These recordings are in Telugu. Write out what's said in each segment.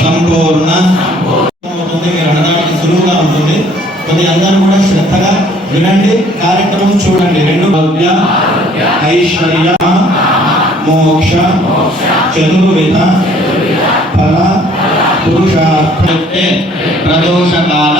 సంపూర్ణ సులువుగా ఉంటుంది. కొద్ది అందరూ కూడా శ్రద్ధగా వినండి, కార్యక్రమం చూడండి. రెండు ఐశ్వర్య మోక్ష చతుర్విధ ఫల పురుషార్థ ప్రదోషకాల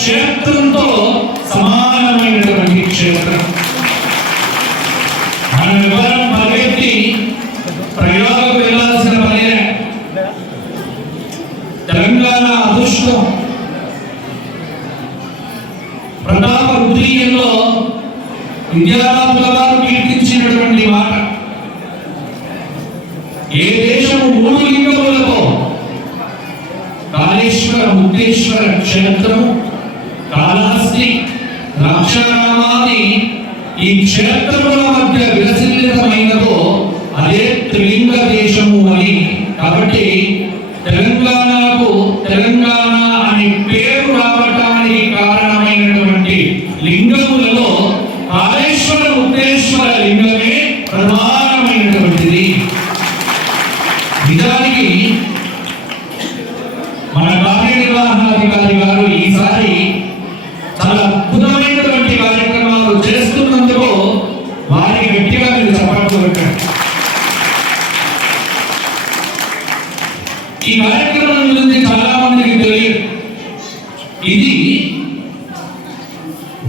క్షేత్రంతో సమానమైనటువంటి క్షేత్రం. మన వివరం పరిగెత్తి ప్రయోగకు వెళ్ళాల్సిన పని. తెలంగాణ అదృష్టం. ప్రతాప రుద్రీయంలో విద్యారాముల వారు కీర్తించినటువంటి మాట, ఏ దేశము 3 లింగములతో కాళేశ్వర ముక్తేశ్వర క్షేత్రము, కాళహస్తి, ద్రాక్షారామాది ఈ క్షేత్రముల మధ్య విలసిల్లితమైనదో అదే త్రిలింగ దేశము అని. కాబట్టి తెలంగాణకు తెలంగాణ అనే పేరు రావటానికి కారణమైనటువంటి లింగములలో కాళేశ్వర ముక్తేశ్వర లింగమే ప్రధానమైనటువంటిది. నిజానికి మన కార్యనిర్వహణాధికారి గారు ఈసారి చాలా అద్భుతమైనటువంటి కార్యక్రమాలు చేస్తున్నందుకు వారికి గట్టిగా మీరు చప్పట్లు పెట్టండి. ఈ కార్యక్రమం గురించి చాలా మందికి తెలియదు. ఇది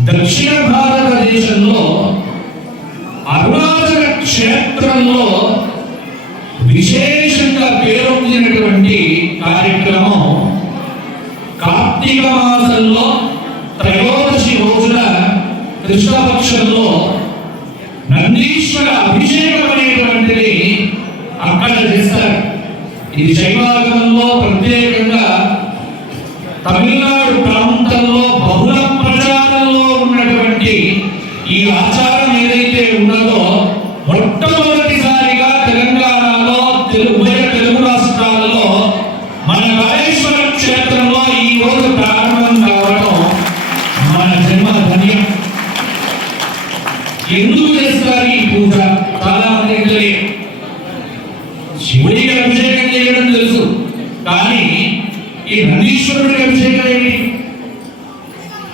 దక్షిణ భారతదేశంలో అరుణాచల క్షేత్రంలో విశేషంగా పేరొందినటువంటి కార్యక్రమం. కార్తీక మాసంలో త్రయోదశి రోజున కృష్ణపక్షంలో నందీశ్వర అభిషేకం అనేటువంటిది అక్కడ చేస్తారు. ఇది శైవాగమంలో ప్రత్యేకంగా తమిళనాడు ప్రాంతంలో బహుళ ప్రచారంలో ఉన్నటువంటి ఈ ఆచారం ఏదైతే ఉన్నదో మొట్టమొదటిసారిగా తెలంగాణలో ఉభయ తెలుగు రాష్ట్రాలలో మన కాళేశ్వర క్షేత్రంలో ఈ రోజు ప్రారంభం కావడం మన జన్మ ధన్యం. ఎందుకు చేస్తారు ఈ పూజ? చాలా మందికి తెలియదు. శివుడికి అభిషేకం చేయడం తెలుసు, కానీ ఈ నందీశ్వరుడికి అభిషేకం ఏంటి?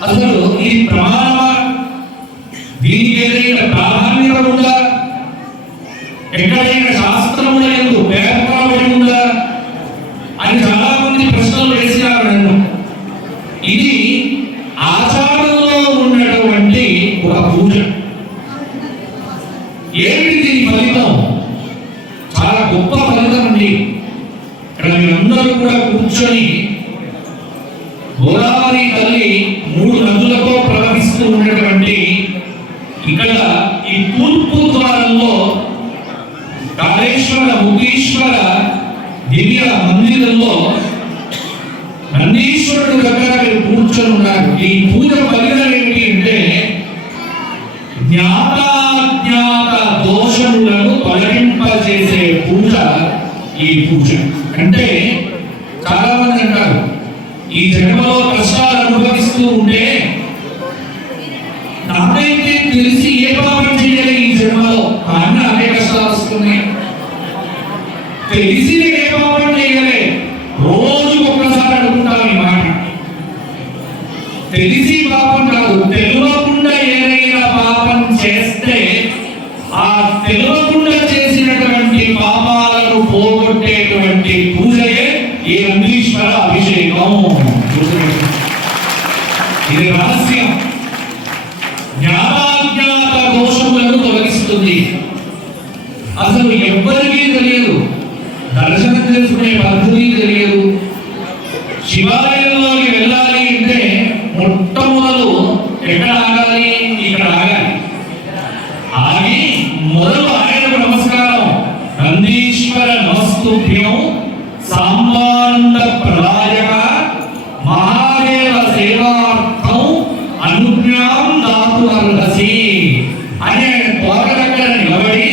అసలు ఇది ప్రమాణమా? దీనికి ఏదైనా ప్రాధాన్యత ఉందా? ఎక్కడైనా శాస్త్రముల యందు పేర్కొనబడి ఉందా అని చాలా మంది ప్రశ్నలు వేసినారు నన్ను. ఇది ఆచారంలో ఉన్నటువంటి ఒక పూజ. ఏమిటి దీని ఫలితం? చాలా గొప్ప ఫలితం అండి. ఇక్కడ మీరందరూ కూడా కూర్చొని గోదావరి తల్లి 3 నదులతో ప్రవహిస్తూ ఉన్నటువంటి ఇక్కడ ఈ తూర్పు ద్వారంలో కాళేశ్వర ముక్తీశ్వర దివ్య మందిరంలో నందీశ్వరుడు దగ్గర మీరు కూర్చొని ఉన్నారు. ఈ పూజ ఫలితం ఏమిటి అంటే జ్ఞాతాజ్ఞాత దోషములను తొలగింపజేసే పూజ ఈ పూజ. అంటే చాలా మంది అంటారు, ఈ జన్మలో కష్టాలు అనుభవిస్తూ ఉంటే నాకైతే అయితే తెలిసి ఏ పాపం చేయాలి ఈ జన్మలో అన్న అనే కష్టాలు వస్తున్నాయి. తెలిసి నేను ఏ పాపం చేయాలి రోజు ఒక్కసారి అడుగుతాం ఈ మాట. తెలిసి పాపం కాదు, తెలియకుండా ఏదైనా పాపం చేస్తే ఆ తెలియకుండా చేసినటువంటి పాపాలను పోగొట్టేటువంటి పూజయే ఈ నందీశ్వర అభిషేకం. ఇది రహస్యం. జ్ఞానాజ్ఞాత దోషములను తొలగిస్తుంది. అసలు ఎవ్వరికీ తెలియదు, దర్శనం చేసుకునే పద్ధతి తెలియదు. శివాలయంలోకి వెళ్ళాలి అంటే మొట్టమొదలు ఎక్కడ ఆగాలి? ఇక్కడ ఆగాలి. ఆగి మొదలు ఆయనకు నమస్కారం. నందీశ్వర నమస్తుభ్యం సాంబానంద ప్రదాయక మహాదేవ సేవార్థం అనుజ్ఞాం దాతు అర్హసి అనే తోట దగ్గర నిలబడి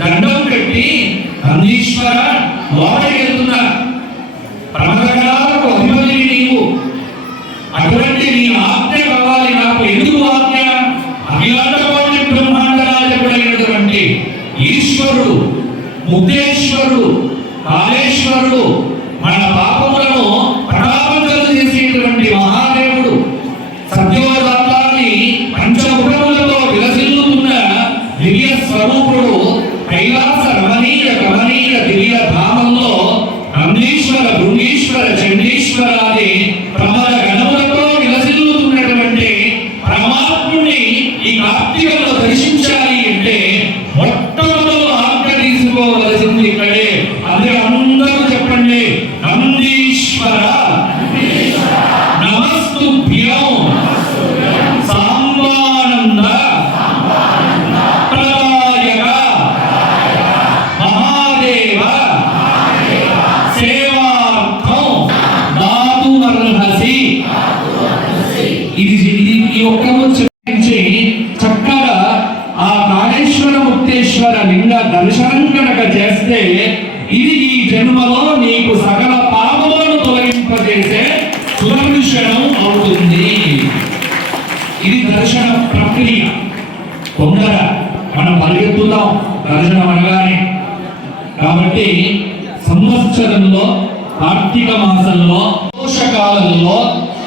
దండం పెట్టి నందీశ్వర లోపలికి వెళ్తున్నా. ప్రమదగణాలకు అధిపతి నీవు, అటువంటి నీ ఆజ్ఞ కావాలి నాకు. ఎందుకు ఆజ్ఞ? అఖిలాండకోటి బ్రహ్మాండ రాజకుడైనటువంటి ఈశ్వరుడు, ముక్తేశ్వరుడు, కాళేశ్వరుడు, మన పాపములను పటాపంచలు చేసేటువంటి మహాదేవుడు, సత్యోదాతాన్ని పంచముఖములతో విలసిల్లుతున్న దివ్య స్వరూపుడు, కైలాస రమణీయ గమనీయ దివ్య ధామంలో నందీశ్వర, భృంగీశ్వర, చండీశ్వరాది ప్రమద గణములతో విలసిల్లుతున్నటువంటి పరమాత్ముని ఈ కార్తీకంలో దర్శించాలి అంటే మొట్టమొదలు ఆజ్ఞ తీసుకోవలసింది ఇక్కడే. అదే అందరూ చెప్పండి, నందీశ్వర నమస్తుభ్యం సాంబానంద ప్రదాయక మహాదేవ సేవార్థం దాతు అర్హసి. ఇది ఈ ఒక్క నుంచి చక్కగా ఆ కాళేశ్వర ముక్తేశ్వర లింగ దర్శనం కనుక చేస్తే ఇది ఈ జన్మలో నీకు సకల పాపములను తొలగింపజేసే సుదర్శనం అవుతుంది. ఇది దర్శన ప్రక్రియ. తొందర మనం పరిగెత్తుదాం దర్శనం అనగానే. కాబట్టి సంవత్సరంలో కార్తీక మాసంలో దోషకాలంలో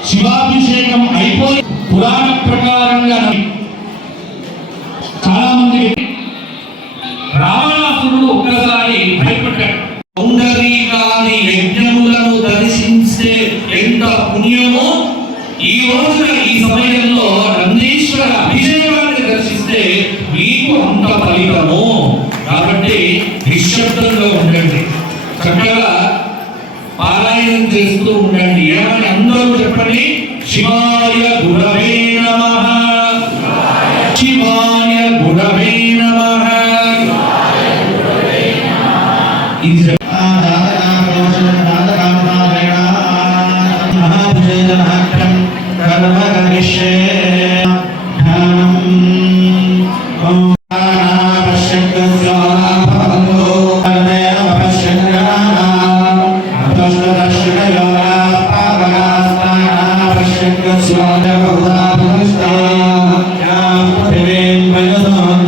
శివాభిషేకం అయిపోయి పురాణ ప్రకారంగా చాలా మంది రావణాసురుడు ఒక్కసారి భయపడ్డాడు. సౌందర్యాది యజ్ఞములను దర్శించే ఎంత పుణ్యమో ఈ రోజున ఈ సమయంలో నందీశ్వర అభిషేకాన్ని దర్శిస్తే మీకు అంత ఫలితము. కాబట్టి నిశ్శబ్దంగా ఉండండి, చక్కగా పారాయణం చేస్తూ ఉండండి. ఏమని అందరూ చెప్పండి, శివాయ గురవే నమః, శివాయ గురవే నమః. ఇది Swada Bhagavad Gita, Yam Purivem Vajasam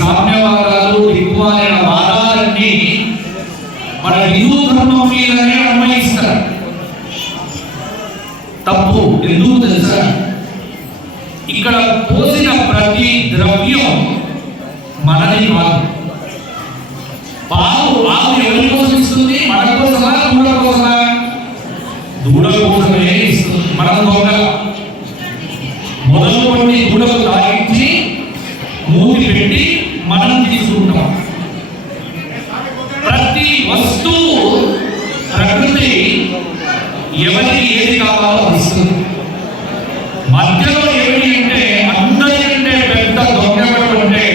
సామ్యవాదాలు దిక్కుమాలిన వాదాలన్నీ మన హిందూ ధర్మం మీదనే అన్వయిస్తారు. తప్పు. ఎందుకు తెలుసా? ఇక్కడ పోసిన ప్రతి ద్రవ్యం మనది కాదు. ఆవు ఎవరి కోసం ఇస్తుంది? మన కోసమా, దూడ కోసమా? దూడ కోసమే ఇస్తుంది. మనం దొంగ మొదలు కొన్ని దూడకు తాగించి మూతి పెట్టి మనం తీసుకుంటాం. ప్రతి వస్తువు ప్రకృతి ఎవరికి ఏది కావాలో ఇస్తుంది. మధ్యలో ఏమిటి అంటే అందరికంటే పెద్ద దొంగడు అంటే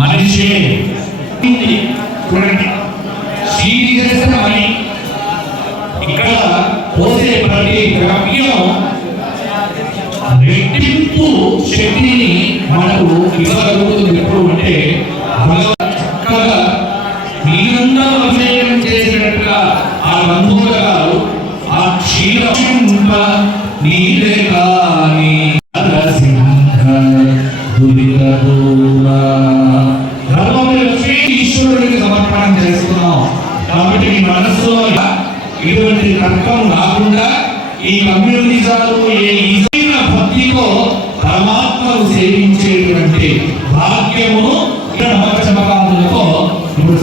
మనిషి. చూడండి, సీడీ చేసిన మనీ ఇక్కడ పోసే ప్రతి ద్రవ్యం రెట్టింపు శక్తిని మనకు ఇవ్వగలుగుతుంది. ఎప్పుడు అంటే చక్కగా నీరందరూ అభిషేకం చేసినట్టుగా ఆ బంధువుల గారు ఆ క్షీరం నీదే కాని ఈశ్వరుడికి సమర్పణం చేస్తున్నాం. కాబట్టి మీ మనసులో ఇటువంటి తర్కం రాకుండా ఈ కమ్యూనిజాలు భక్తితో పరమాత్మను సేవించేటువంటి భాగ్యమును నమ్మకచమకాలతో ఇప్పుడు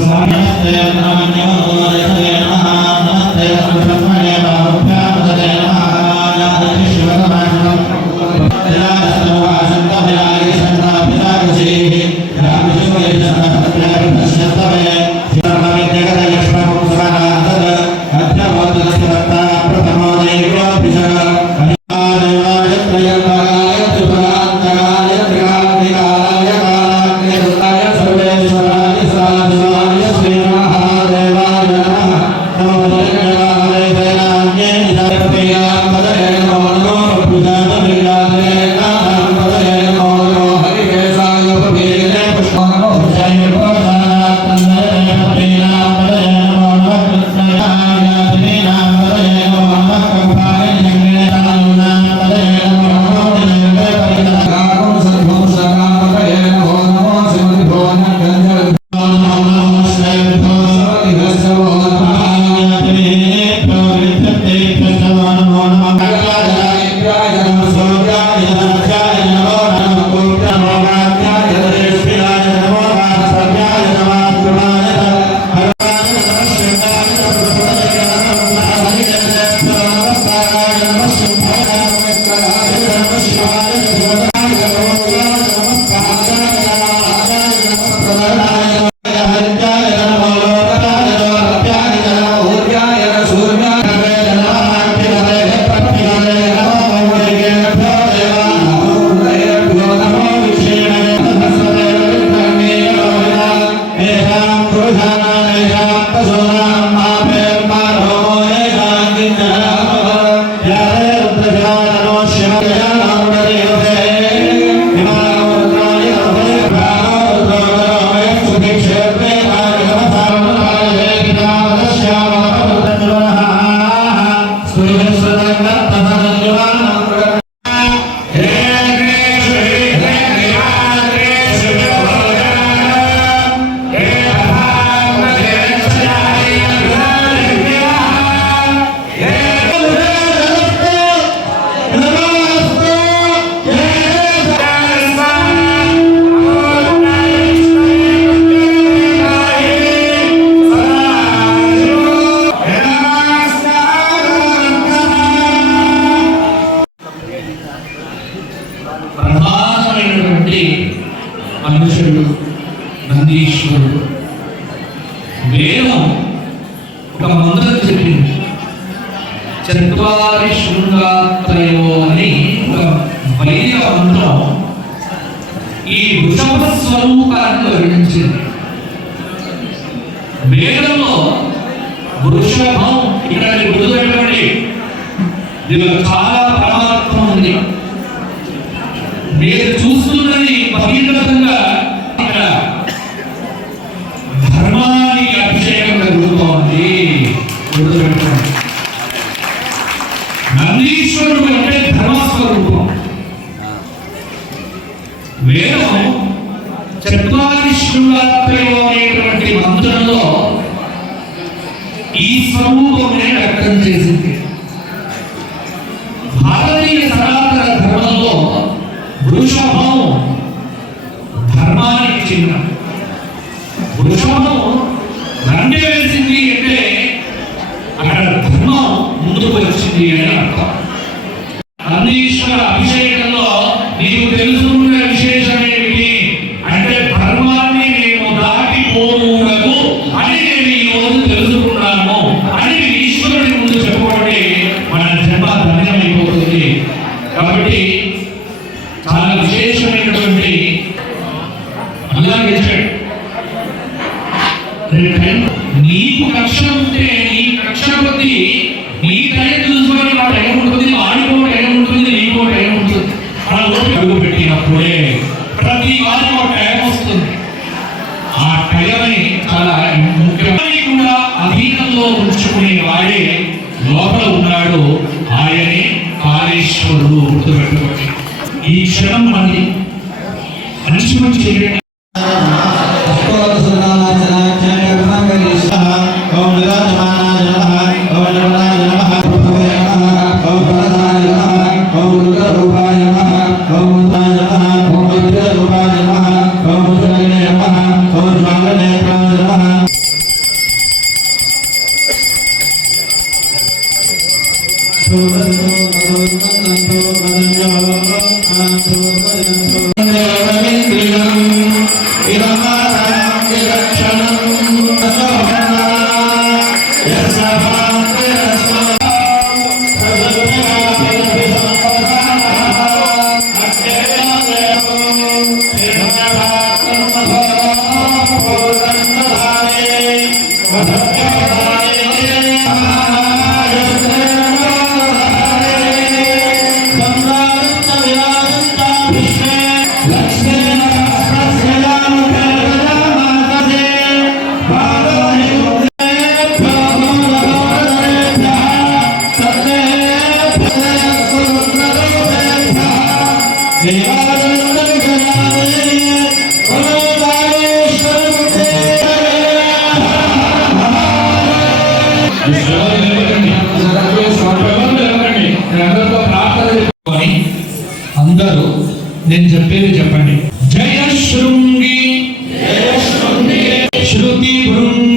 ప్రధానమైనటువంటి మనుషుడు నందీశ్వరుడు. వేదం ఒక మంత్రం చెప్పింది, చత్వారి శృంగాత్రయో అని ఒక వైదిక మంత్రం ఈ వృషభ స్వరూపాన్ని వర్ణించింది. వేదంలో వృషభం ఇక్కడ గుర్తుపెట్టుకోండి, దీనిలో చాలా పరమాత్మ ఉంది. మీరు చూస్తున్నది బహిర్గతంగా ఇక్కడ ధర్మానికి అభిషేకం జరుగుతోంది. గుర్తుపెట్టుకోండి, నందీశ్వరుడు అంటే ధర్మస్వరూపం. వేదం చత్వారి శృంగాత్రయో అనేటువంటి మంత్రంలో ఈ స్వరూపమే వ్యక్తం చేసింది. భారతీయ సనాతన ధర్మంలో వృషభం ధర్మానికి చిహ్న. వృషభం రండి వేసింది అంటే అక్కడ ధర్మం ముందుకు వచ్చింది అని అర్థం. నందీశ్వర అభిషేకంలో నీకు తెలుసుకున్న విశేషం ఏమిటి అంటే ధర్మాన్ని నేను దాటిపోనూడదు అని నేను ఈ రోజు తెలుసుకున్నాను అని ఈశ్వరుడి ముందు చెప్పుకోండి, మన జన్మ ధన్యమైపోతుంది. కాబట్టి చాలా విశేషమైనటువంటి అలాగే నీకు కక్ష ఉంటే నీ కక్ష కొద్ది నీ టైం చూసుకొని నా టైం ఉంటుంది, ఆడికో టైం ఉంటుంది, నీకో టైం ఉంటుంది. మన అడుగు పెట్టినప్పుడే ప్రతి వారికి ఒక టైం వస్తుంది. ఆ టైంని చాలా ముఖ్యమైన కూడా అధీనంలో ఉంచుకునే వాడే లోపల ఉన్నాడు, ఆయనే కాళేశ్వరుడు. గుర్తుపెట్టుకోండి. ఈ క్షణం మనది మంచి చేయండి. అందరూ నేను చెప్పేది చెప్పండి. జయ శృంగి శృతి భృంగి